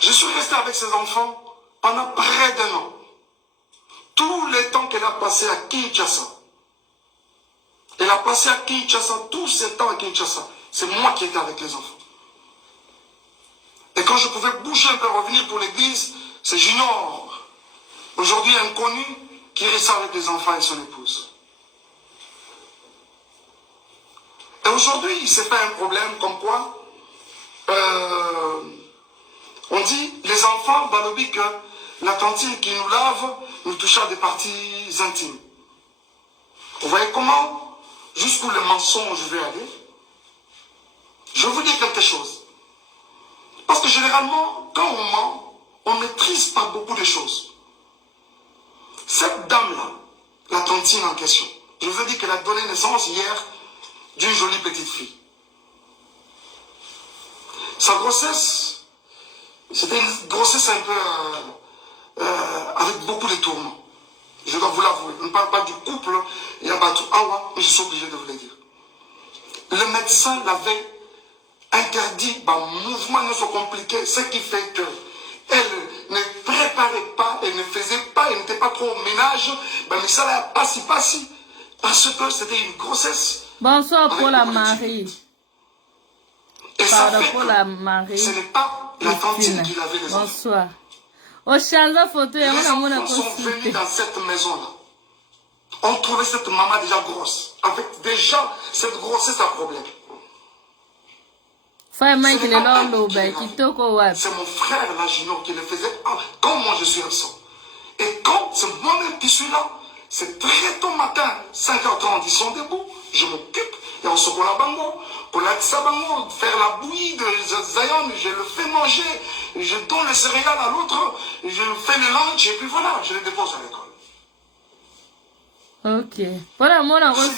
Je suis resté avec ses enfants pendant près d'un an. Tous les temps qu'elle a passé à Kinshasa. Elle a passé à Kinshasa, tous ces temps à Kinshasa. C'est moi qui étais avec les enfants. Et quand je pouvais bouger un peu, revenir pour l'église, c'est Junior, aujourd'hui inconnu, qui reste avec les enfants et son épouse. Et aujourd'hui, il s'est fait un problème comme quoi on dit, les enfants, Balobi, que la tantine qui nous lave nous touche à des parties intimes. Vous voyez comment, jusqu'où le mensonge veut aller? Je vais vous dire quelque chose. Parce que généralement, quand on ment, on ne maîtrise pas beaucoup de choses. Cette dame-là, la tantine en question, je vous ai dit qu'elle a donné naissance hier d'une jolie petite fille. Sa grossesse, c'était une grossesse un peu avec beaucoup de tourments. Je dois vous l'avouer. On ne parle pas du couple, il y a pas tout. Ah ouais, mais je suis obligé de vous le dire. Le médecin l'avait interdit, mouvement ne soit compliqué, ce qui fait que elle ne préparait pas, elle ne faisait pas, elle n'était pas trop au ménage, mais ça l'a pas si, parce que c'était une grossesse. Bonsoir pour la Marie. Et ça Pardon fait pour que la Marie. ce n'est pas la tantine qui lavait les enfants. Bonsoir. Au change photo, les enfants sont venus dans cette maison-là. On trouvait cette maman déjà grosse. En fait, déjà, cette grossesse a un problème. C'est mon frère, là, Junior, qui le faisait comme moi je suis absent. Et quand ce moi-même qui suis là, c'est très tôt matin, 5h30, ils sont debout, je m'occupe, et on se la bango, pour la tsabango, faire la bouillie de Zayon, je le fais manger, je donne les céréales à l'autre, je fais le lunch, et puis voilà, je les dépose à l'école. Ok. Voilà, moi, la photo.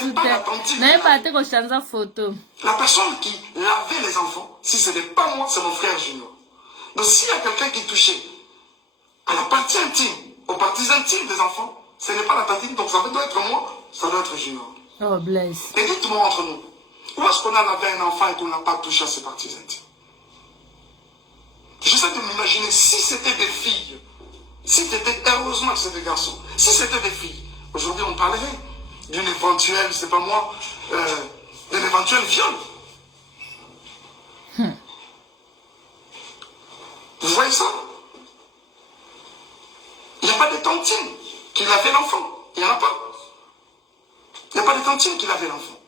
La personne qui lavait les enfants, si ce n'est pas moi, c'est mon frère Junior. Donc s'il y a quelqu'un qui touchait à la partie intime, aux parties intimes des enfants, ce n'est pas la tantine, donc ça doit être moi, ça doit être Junior. Oh, bless. Et dites-moi entre nous, où est-ce qu'on a lavé un enfant et qu'on n'a pas touché à ses parties intimes? J'essaie de m'imaginer si c'était des filles, si c'était, heureusement que c'était des garçons, si c'était des filles, aujourd'hui on parlerait d'une éventuelle, c'est pas moi, d'un éventuel viol. Vous voyez ça? Il n'y a pas de tantine qui lavait l'enfant. Il n'y en a pas. Il n'y a pas de tantine qui lavait l'enfant.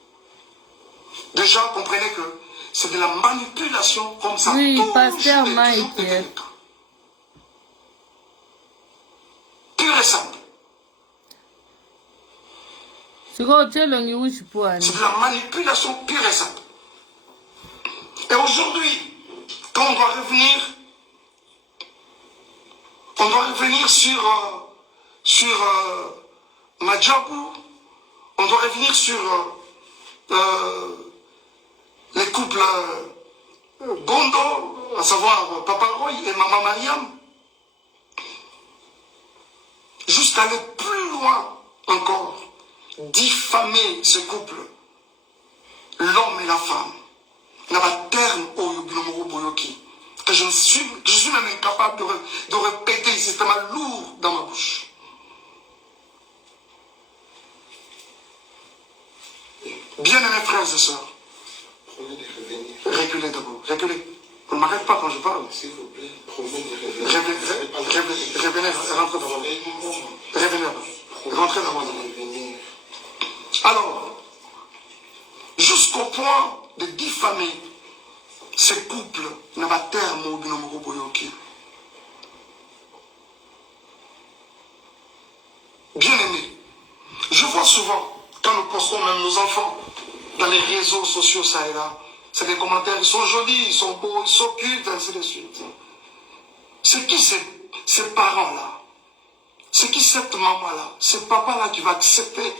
Déjà, comprenez que c'est de la manipulation comme ça. Oui, pasteur Mike. Pur et simple. C'est de la manipulation pure et simple. Et aujourd'hui, quand on doit revenir sur Madjabou, on doit revenir sur les couples Bondo, à savoir Papa Roy et Maman Mariam, jusqu'à aller plus loin encore, diffamer ce couple, l'homme et la femme, n'a pas terme au Yubinomoro Boyoki, que je suis même incapable de répéter, c'est tellement lourd dans ma bouche. Bien-aimés frères et sœurs, reculez d'abord, reculez. On ne m'arrête pas quand je parle. S'il vous plaît, revenez, rentrez dans mon revenez, rentrez dans mon Alors, jusqu'au point de diffamer ce couple n'a pas terme au Binomoro Boyoki. Bien-aimés, je vois souvent, quand nous postons même nos enfants dans les réseaux sociaux, ça et là, c'est des commentaires, ils sont jolis, ils sont beaux, ils s'occupent, ainsi de suite. C'est qui ces parents-là? C'est qui cette maman-là? Ce papa-là qui va accepter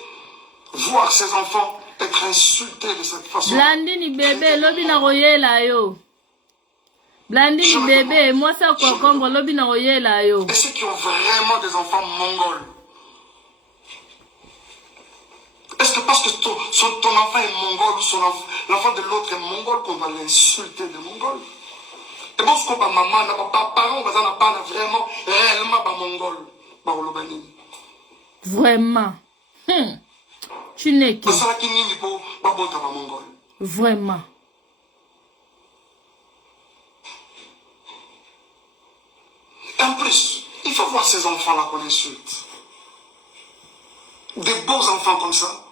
voir ses enfants être insultés de cette façon? Blandini bébé, lobi na royela yo. Blandini bébé, moi ça concombre, lobi na royela yo. Et ceux qui ont vraiment des enfants mongols? Est-ce que parce que ton enfant est mongol ou l'enfant de l'autre est mongol qu'on va l'insulter de mongol? Et bon, ce qu'on va maman, papa, parents, on va pas vraiment, réellement, ba mongol, ba olobani. Vraiment. Tu n'es que. Parce que ni pour ba bota ba mongol. Vraiment. En plus, il faut voir ces enfants-là qu'on insulte. Des beaux enfants comme ça.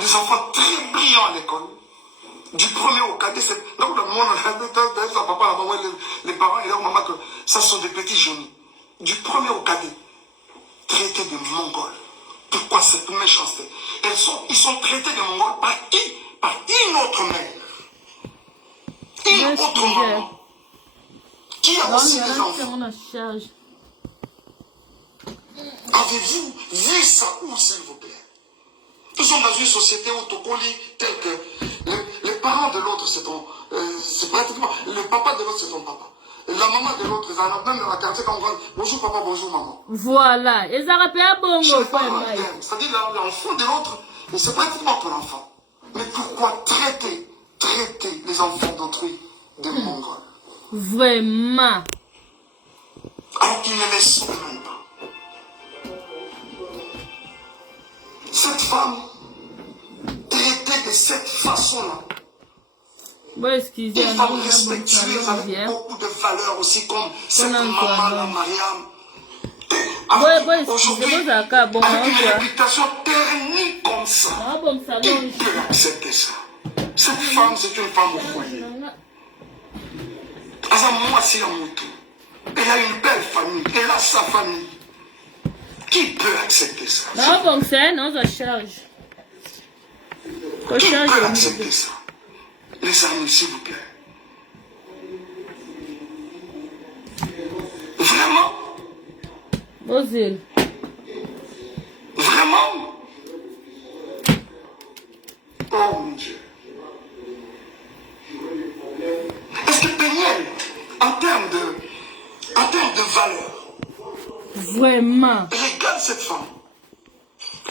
Des enfants très brillants à l'école. Du premier au cadet, c'est... Donc, dans le monde, papa, la maman, les parents et leur maman, que ça sont des petits génies. Du premier au cadet, traités de mongols. Pourquoi cette méchanceté? Ils sont traités de mongols par qui? Par une autre mère. Une autre maman. Qui a aussi des enfants? Avez-vous vu ça où, s'il vous plaît? Nous sommes dans une société autocollée telle que les parents de l'autre, c'est pratiquement... Le papa de l'autre, c'est ton papa. La maman de l'autre, même dans la quartier, quand on va... Bonjour papa, bonjour maman. Voilà. Et ça rappelle à bongo. C'est-à-dire l'enfant de l'autre, c'est pratiquement ton enfant. Mais pourquoi traiter les enfants d'autrui de mongols? Vraiment. Alors qu'ils ne les sont même pas. Cette femme, traitée de cette façon-là, bon, excusez, une femme respectueuse avec beaucoup de valeurs aussi, comme cette maman-là, Mariam. Aujourd'hui, avec une réputation ternie comme ça, qui peut accepter ça? Cette femme, c'est une femme au foyer. Elle a une belle famille, elle a sa famille. Qui peut accepter ça? Non, bon, c'est non, ça charge. Qui peut accepter ça? Les amis, s'il vous plaît. Vraiment? Ozil. Vraiment? Oh mon Dieu. Est-ce que Péniel, en termes de valeur, vraiment, regarde cette femme.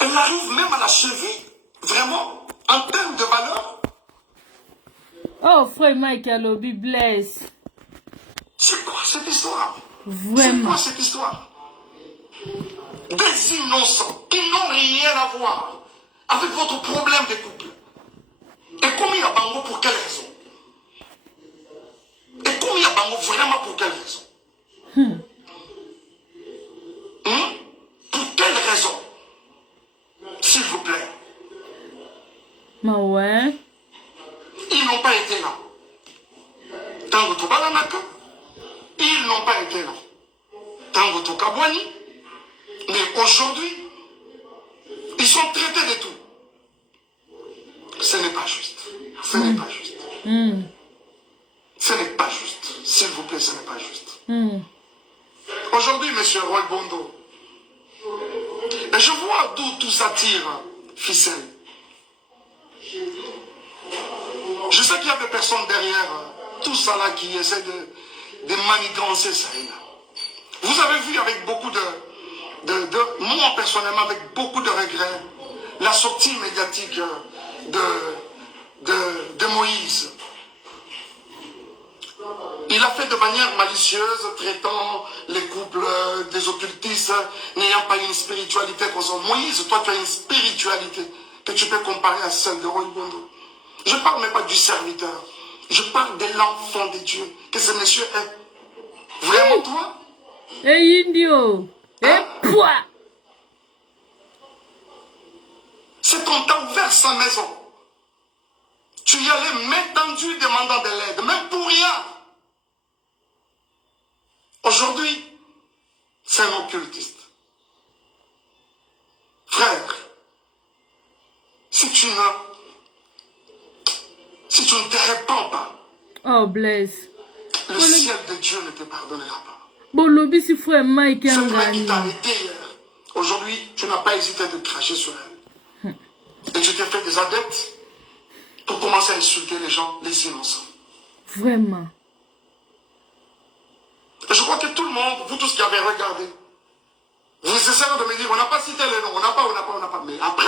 Elle arrive même à la cheville, vraiment, en termes de valeur. Oh, frère Mike Alobi, blesse. C'est quoi cette histoire? Vraiment. C'est quoi cette histoire? Des innocents qui n'ont rien à voir avec votre problème de couple. Et combien à Bango pour quelle raison? Et combien à Bango vraiment pour quelle raison? Pour quelle raison? S'il vous plaît. Mais ouais. Ils n'ont pas été là. Tango Tobalanaka, ils n'ont pas été là. Tango Tokabwani, mais aujourd'hui, ils sont traités de tout. Ce n'est pas juste. Ce n'est pas juste. Ce n'est pas juste. S'il vous plaît, ce n'est pas juste. Aujourd'hui, monsieur Roy Bondo, je vois d'où tout ça tire, ficelle. Je sais qu'il y a des personnes derrière tout ça là qui essaient de manigancer ça et là. Vous avez vu avec beaucoup moi personnellement avec beaucoup de regrets, la sortie médiatique de Moïse. Il a fait de manière malicieuse, traitant les couples des occultistes, n'ayant pas une spiritualité comme ça. Moïse, toi tu as une spiritualité que tu peux comparer à celle de Roy Bondo. Je ne parle même pas du serviteur. Je parle de l'enfant de Dieu que ce monsieur est. Vraiment toi? Et Indio. Et quoi? C'est qu'on t'a ouvert sa maison. Tu y allais main tendue demandant de l'aide, même pour rien. Aujourd'hui, c'est un occultiste. Frère, si tu ne te répands pas, oh, bless. le ciel de Dieu ne te pardonnera pas. Bon, lobby, si frère Mike Cette a mère qui gagné. t'a arrêté hier, aujourd'hui, tu n'as pas hésité de cracher sur elle. Et tu t'es fait des adeptes pour commencer à insulter les gens, les innocents. Vraiment. Et je crois que tout le monde, vous tous qui avez regardé, vous essayez de me dire, on n'a pas cité les noms, on n'a pas. Mais après,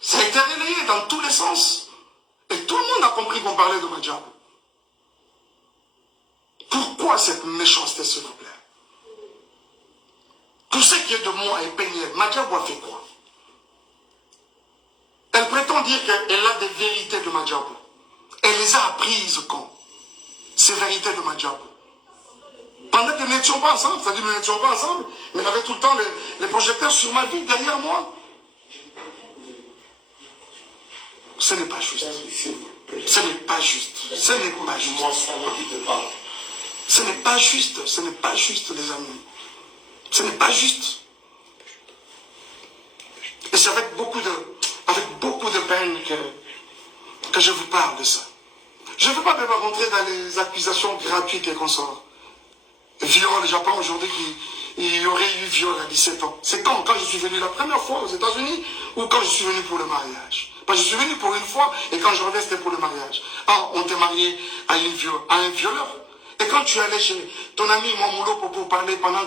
ça a été relayé dans tous les sens. Et tout le monde a compris qu'on parlait de Madjab. Pourquoi cette méchanceté, s'il vous plaît? Tout ce qui est de moi est peigné. Madiabou a fait quoi? Elle prétend dire qu'elle a des vérités de Madiabou. Elle les a apprises quand? Ces vérités de Madiabou. Pendant que nous n'étions pas ensemble, c'est-à-dire que nous n'étions pas ensemble, mais j'avais tout le temps les projecteurs sur ma vie, derrière moi. Ce n'est pas juste. Ce n'est pas juste. Ce n'est pas juste. Ce n'est pas juste. Ce n'est pas juste, les amis. Ce n'est pas juste. Et c'est avec beaucoup de peine que je vous parle de ça. Je ne veux pas même rentrer dans les accusations gratuites et consorts. Viol, Japon aujourd'hui, il y aurait eu viol à 17 ans. C'est quand je suis venu la première fois aux États-Unis ou quand je suis venu pour le mariage? Parce que je suis venu pour une fois et quand je reviens, c'était pour le mariage. Ah, on t'est marié à un violeur. Et quand tu es allé chez ton ami Mamoulo pour parler pendant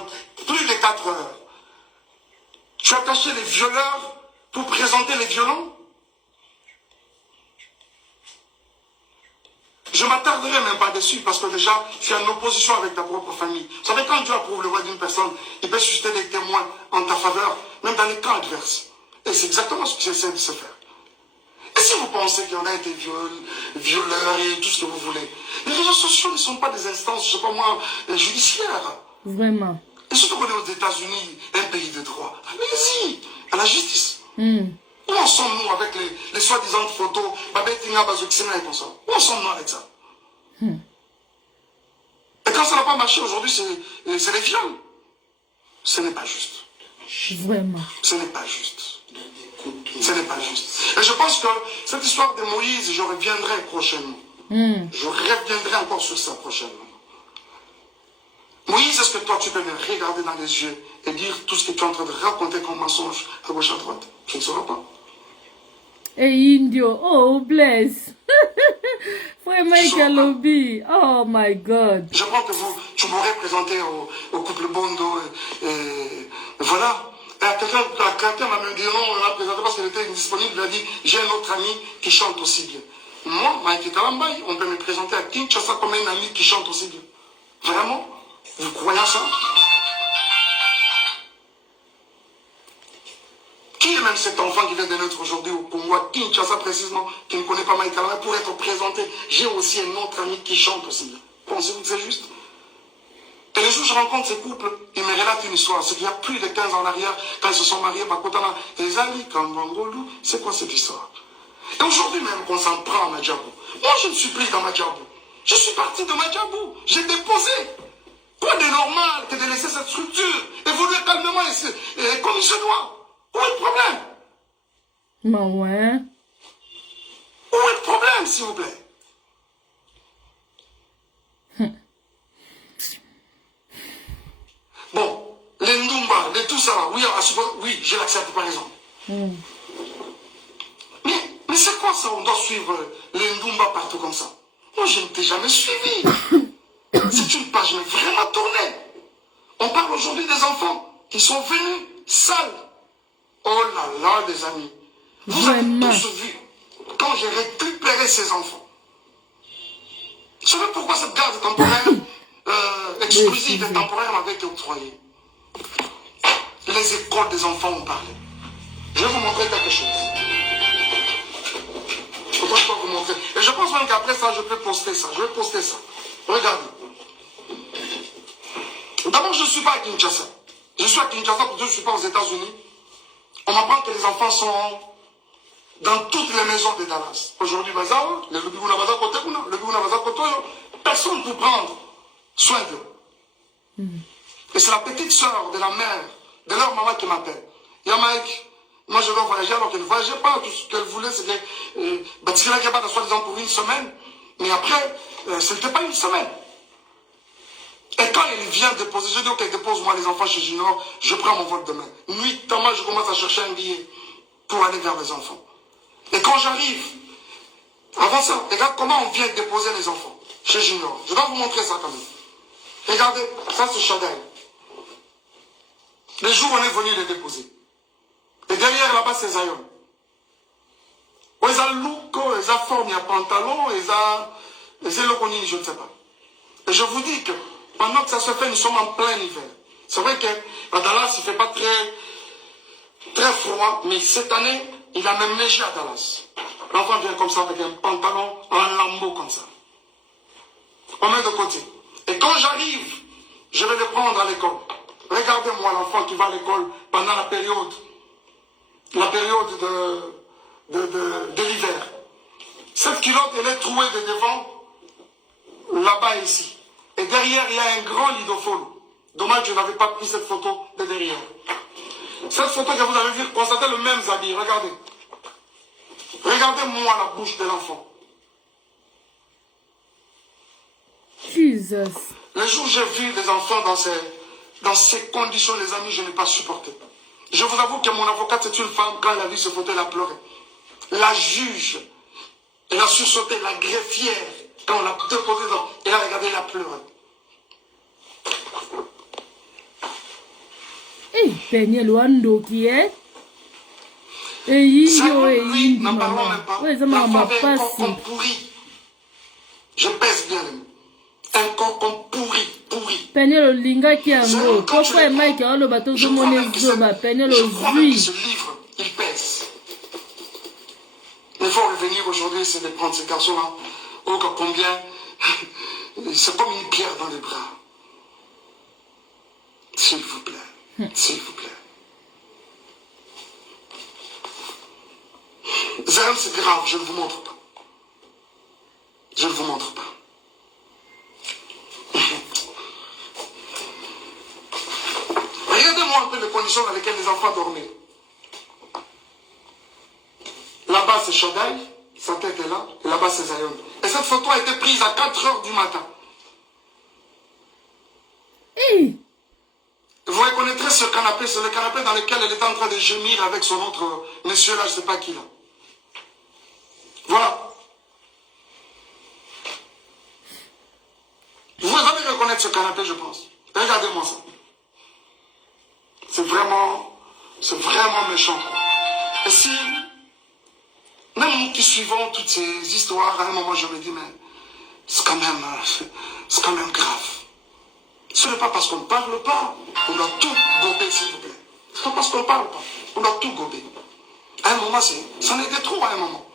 plus de 4 heures, tu as caché les violeurs pour présenter les violents? Je ne m'attarderai même pas dessus parce que déjà, je suis en opposition avec ta propre famille. Vous savez, quand Dieu approuve le voix d'une personne, il peut susciter des témoins en ta faveur, même dans les cas adverses. Et c'est exactement ce que j'essaie de se faire. Et si vous pensez qu'il y en a été violeurs et tout ce que vous voulez, les réseaux sociaux ne sont pas des instances, je ne sais pas moi, judiciaires. Vraiment. Et surtout qu'on est aux États-Unis, un pays de droit. Allez-y, à la justice. Où en sommes-nous avec les soi-disant photos, et comme ça? Où en sommes-nous avec ça? Et quand ça n'a pas marché aujourd'hui, c'est les viols. Ce n'est pas juste. Vraiment. Ce n'est pas juste. Ce n'est pas juste. Et je pense que cette histoire de Moïse, je reviendrai prochainement. Je reviendrai encore sur ça prochainement. Moïse, est-ce que toi, tu peux me regarder dans les yeux et dire tout ce que tu es en train de raconter comme mensonge à gauche à droite? Je ne saurais pas. Hey Indio, oh bless. Frère Michael Lobby, oh my God. Je crois que tu m'aurais présenté au couple Bondo et voilà. Et quelqu'un m'a même dit non, on l'a présenté parce qu'il était disponible. Il a dit j'ai un autre ami qui chante aussi bien. Moi, Mike Kalambay, on peut me présenter à Kinshasa comme un ami qui chante aussi bien. Vraiment? Vous croyez ça? Qui est même cet enfant qui vient de naître aujourd'hui au Congo, à Kinshasa précisément, qui ne connaît pas Mike Kalambay, pour être présenté? J'ai aussi un autre ami qui chante aussi bien. Pensez-vous que c'est juste? Et les jours où je rencontre ces couples, ils me relatent une histoire. C'est qu'il y a plus de 15 ans en arrière, quand ils se sont mariés, Bakotana, les Ali, Kambangolou, c'est quoi cette histoire? Et aujourd'hui même qu'on s'en prend à Madiabou. Moi, je ne suis plus dans Madiabou. Je suis parti de Madiabou. J'ai déposé. Quoi de normal que de laisser cette structure évoluer calmement et comme il se doit? Où est le problème? Bah ouais. Où est le problème, s'il vous plaît? Bon, les Ndumba, les tout ça, oui, je l'accepte par exemple. Mais c'est quoi ça? On doit suivre les Ndumba partout comme ça. Moi, je ne t'ai jamais suivi. C'est une page mais vraiment tournée. On parle aujourd'hui des enfants qui sont venus sales. Oh là là, les amis. Vous avez tous vu quand j'ai récupéré ces enfants. Vous savez pourquoi cette garde temporaire exclusive et temporaire m'avait été octroyée? Les écoles des enfants ont parlé. Je vais vous montrer quelque chose. Pourquoi je peux vous montrer? Et je pense même qu'après ça, je peux poster ça. Je vais poster ça. Regardez. D'abord, je ne suis pas à Kinshasa. Je suis à Kinshasa, parce que je ne suis pas aux États-Unis. On m'apprend que les enfants sont dans toutes les maisons de Dallas. Aujourd'hui, personne pour prendre soin d'eux. Et c'est la petite soeur de la mère, de leur maman qui m'appelle. Yamaïk, moi je dois voyager alors qu'elle ne voyageait pas. Tout ce qu'elle voulait, c'était Batikila Gaba, soi-disant pour une semaine. Mais après, ce n'était pas une semaine. Et quand elle vient déposer, je dis ok, dépose-moi les enfants chez Junior, je prends mon vol demain. Nuitamment, je commence à chercher un billet pour aller vers les enfants. Et quand j'arrive, avant ça, regarde comment on vient déposer les enfants chez Junior. Je dois vous montrer ça quand même. Regardez, ça c'est Chadel. Le jour où on est venu les déposer. Et derrière là-bas, c'est Zion. Ils ont look, ils ont forme, il y a pantalon, ils ont look, je ne sais pas. Et je vous dis que pendant que ça se fait, nous sommes en plein hiver. C'est vrai qu'à Dallas, il ne fait pas très froid, mais cette année, il a même neigé à Dallas. L'enfant vient comme ça avec un pantalon, un lambeau comme ça. On met de côté. Et quand j'arrive, je vais le prendre à l'école. Regardez-moi l'enfant qui va à l'école pendant la période de l'hiver. Cette culotte, elle est trouée de devant, là-bas ici. Et derrière, il y a un grand lidophone. Dommage que je n'avais pas pris cette photo de derrière. Cette photo que vous avez vue, constatez le même habit. Regardez. Regardez-moi la bouche de l'enfant. Jesus. Le jour où j'ai vu des enfants dans ces conditions, les amis, je n'ai pas supporté. Je vous avoue que mon avocate, c'est une femme, quand elle a vu ce photo, elle a pleuré. La juge, elle a sursauté, la greffière, quand on l'a déposé dans, elle a regardé, elle a pleuré. Eh, Peignel Wando qui est. Et lui, n'en parlons même pas. Oui, ça la m'a femme pas est un corps pourri. Je pèse bien les mots. Un corps pourri. Peignel Olinga qui a un mot. Pourquoi Mike a le bateau de mon estomac? Peignel Ozui. Ce livre, il pèse. Il faut revenir aujourd'hui, c'est de prendre ces garçons-là. Oh, combien. C'est comme une pierre dans les bras. S'il vous plaît. S'il vous plaît. Zéram, c'est grave, je ne vous montre pas. Je ne vous montre pas. Regardez-moi un peu les conditions dans lesquelles les enfants dormaient. Là-bas, c'est Shadai, sa tête est là, et là-bas, c'est Zion. Et cette photo a été prise à 4 h du matin. Hey. Vous reconnaîtrez ce canapé, c'est le canapé dans lequel elle est en train de gémir avec son autre monsieur là, je ne sais pas qui là. Voilà. Vous allez reconnaître ce canapé, je pense. Regardez-moi ça. C'est vraiment méchant. Et si, même nous qui suivons toutes ces histoires, à un moment je me dis, mais c'est quand même grave. Ce n'est pas parce qu'on ne parle pas qu'on doit tout gober, s'il vous plaît. Ce n'est pas parce qu'on ne parle pas qu'on doit tout gober. À un moment, c'en était trop à un moment.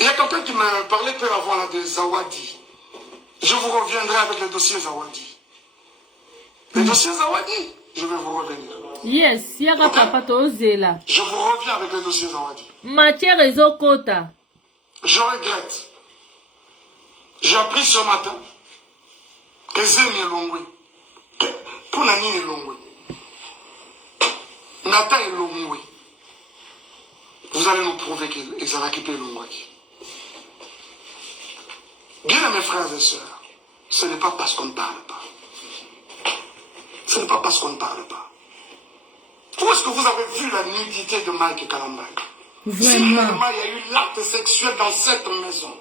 Il y a quelqu'un qui me parlait peu avant là, de Zawadi. Je vous reviendrai avec le dossier Zawadi. Le dossier Zawadi, je vais vous revenir. Yes, yaka papa tozela. Je vous reviens avec le dossier Zawadi. Matière ezokota. Je regrette. J'ai appris ce matin que Zemi est Longwe. Pour la nuit est Longwe. Nata est Longwe. Vous allez nous prouver qu'Ezaraki est Longwe. Bien mes frères et sœurs, ce n'est pas parce qu'on ne parle pas. Ce n'est pas parce qu'on ne parle pas. Où est-ce que vous avez vu la nudité de Mike Kalambay? Vraiment. Si réellement il y a eu l'acte sexuel dans cette maison,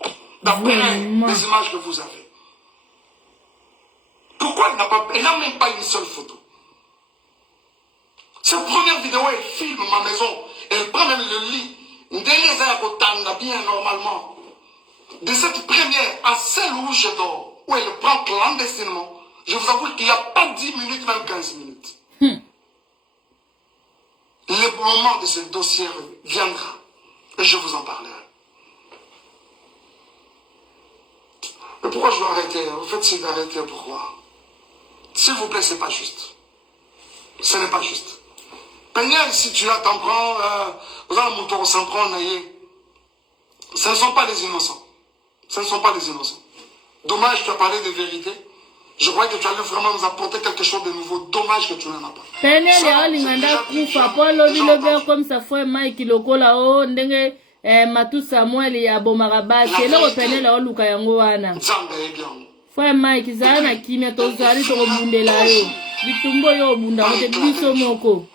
d'après les images que vous avez, pourquoi elle n'a même pas une seule photo? Cette première vidéo, elle filme ma maison, elle prend même le lit, bien normalement. De cette première à celle où je dors, où elle prend clandestinement, je vous avoue qu'il n'y a pas 10 minutes, même 15 minutes. Le moment de ce dossier viendra et je vous en parlerai. Mais pourquoi je dois arrêter? En fait, c'est d'arrêter pourquoi? S'il vous plaît, c'est pas juste. Ce n'est pas juste. Peignel, si tu as t'en prends, on s'en prend, ce ne sont pas les innocents. Ce ne sont pas les innocents. Dommage, tu as parlé de vérité. Je crois que tu allais vraiment nous apporter quelque chose de nouveau. Dommage que tu n'en as pas. Peignel ya linganda kufa po lobi comme ça foi Mike lokola o ndenge Matu Samuel ya bomaka basi eloko Peignel o luka yango wana. Nzambe bien. Foi Mike zala na kimia tozali tokobundela yo. Bitumbo yo obunda mote biso moko.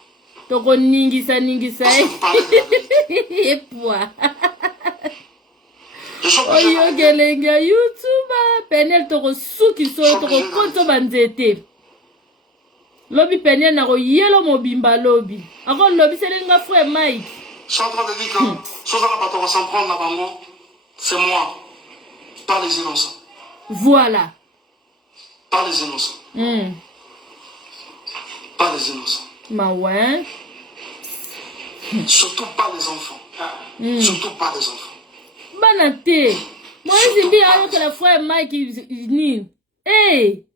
Toko ningisa epwa. Oyo gelenga YouTuber Peignel toko suki so toko konto banzete. Lobi Peignel na ko yelo mobimba lobi. Encore lobi selenga frère Mike. Je suis en train de dire que chose à la bateau s'en prendre la bango, c'est moi, pas les innocents. Voilà. Pas les innocents. Pas les innocents. Ma ouais. Surtout pas les enfants. Surtout pas les enfants. Banate. Moi, je dis à que le frère Mike, ni. Hey!